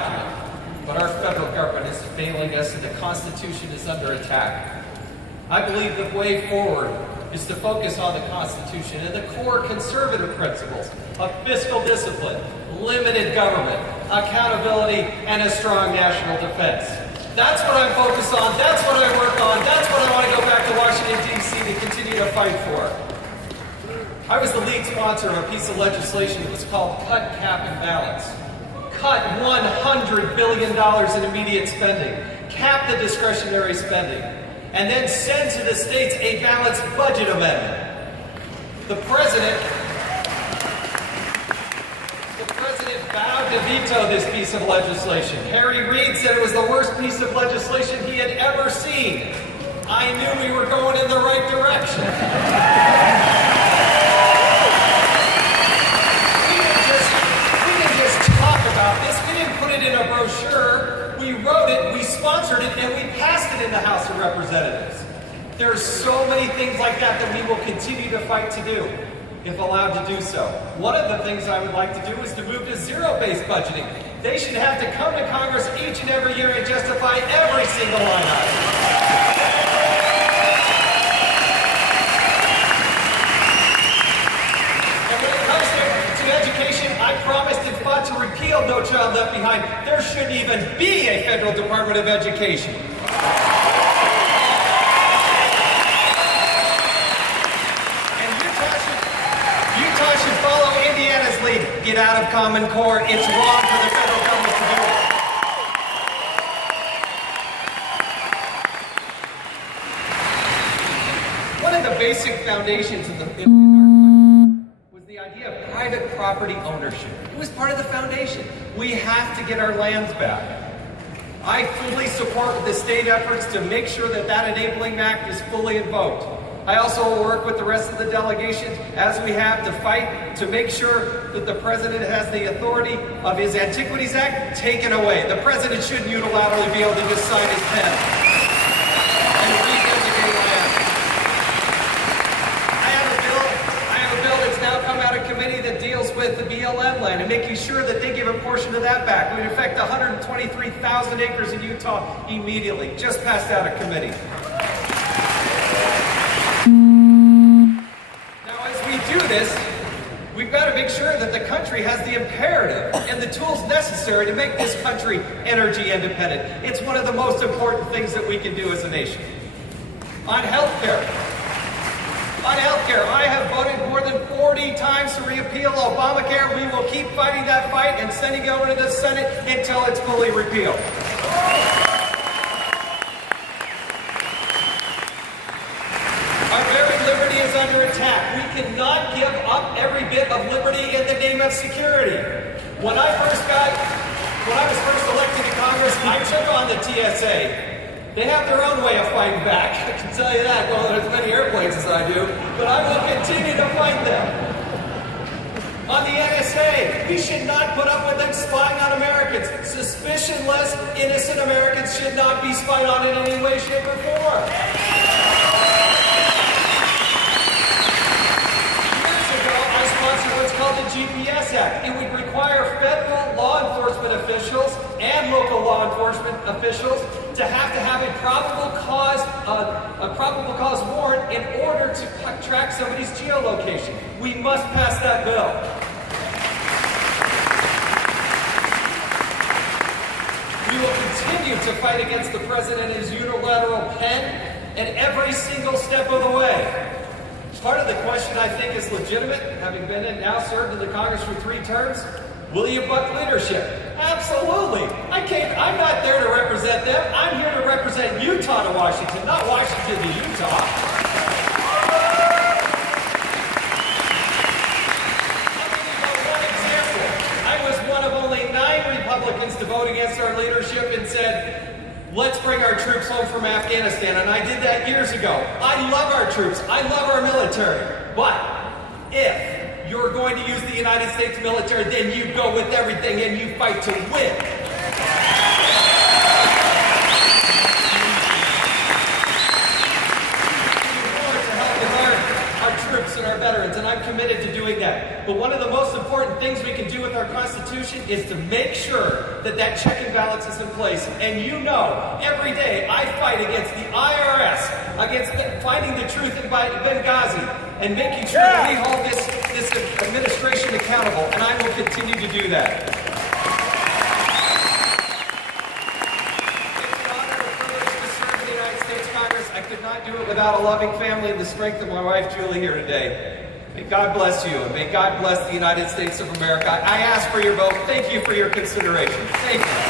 document. But our federal government is failing us and the Constitution is under attack. I believe the way forward is to focus on the Constitution and the core conservative principles of fiscal discipline, limited government, accountability, and a strong national defense. That's what I'm focused on, that's what I work on, that's what I want to go back to Washington, D.C. to continue to fight for. I was the lead sponsor of a piece of legislation that was called Cut, Cap, and Balance. Cut $100 billion in immediate spending, cap the discretionary spending, and then send to the states a balanced budget amendment. The president vowed to veto this piece of legislation. Harry Reid said it was the worst piece of legislation he had ever seen. I knew we were going in the right direction. We didn't just talk about this. We didn't put it in a brochure. We wrote it, we sponsored it, and we passed it in the House of Representatives. There are so many things like that that we will continue to fight to do, if allowed to do so. One of the things I would like to do is to move to zero-based budgeting. They should have to come to Congress each and every year and justify every single line item. And when it comes to education, I promised and fought to repeal No Child Left Behind. There shouldn't even be a federal Department of Education. Get out of Common Core. It's wrong for the federal government to do it. One of the basic foundations in our country was the idea of private property ownership. It was part of the foundation. We have to get our lands back. I fully support the state efforts to make sure that that Enabling Act is fully invoked. I also will work with the rest of the delegation, as we have, to fight to make sure that the President has the authority of his Antiquities Act taken away. The President shouldn't unilaterally be able to just sign his pen and redesignate land. I have a bill that's now come out of committee that deals with the BLM land and making sure that they give a portion of that back. It would affect 123,000 acres in Utah immediately. Just passed out of committee. This, we've got to make sure that the country has the imperative and the tools necessary to make this country energy independent. It's one of the most important things that we can do as a nation. On healthcare, I have voted more than 40 times to repeal Obamacare. We will keep fighting that fight and sending it over to the Senate until it's fully repealed. Our very liberty is under attack. We cannot give up every bit of liberty in the name of security. When I was first elected to Congress, I took on the TSA. They have their own way of fighting back. I can tell you that. Well, there's as many airplanes as I do, but I will continue to fight them. On the NSA, we should not put up with them spying on Americans. Suspicionless, innocent Americans should not be spied on in any way, shape, or form. What's called the GPS Act. It would require federal law enforcement officials and local law enforcement officials to have a probable cause warrant in order to track somebody's geolocation. We must pass that bill. We will continue to fight against the president and his unilateral pen and every single step of the way. Part of the question, I think, is legitimate, having been now served in the Congress for 3 terms. Will you buck leadership? Absolutely. I'm not there to represent them. I'm here to represent Utah to Washington, not Washington to Utah. I'll give you one example. I was one of only 9 Republicans to vote against our leadership and said, let's bring our troops home from Afghanistan, and I did that years ago. I love our troops. I love our military. But if you're going to use the United States military, then you go with everything and you fight to win. Our troops and our veterans, and I'm committed to doing that. But one of the most important things we can do with our Constitution is to make sure that that check and balance is in place. And you know, every day I fight against the IRS, against finding the truth in Benghazi, and making sure that we hold this administration accountable, and I will continue to do that. It's an honor and privilege to serve in the United States Congress. I could not do it without a loving family and the strength of my wife, Julie, here today. May God bless you, and may God bless the United States of America. I ask for your vote. Thank you for your consideration. Thank you.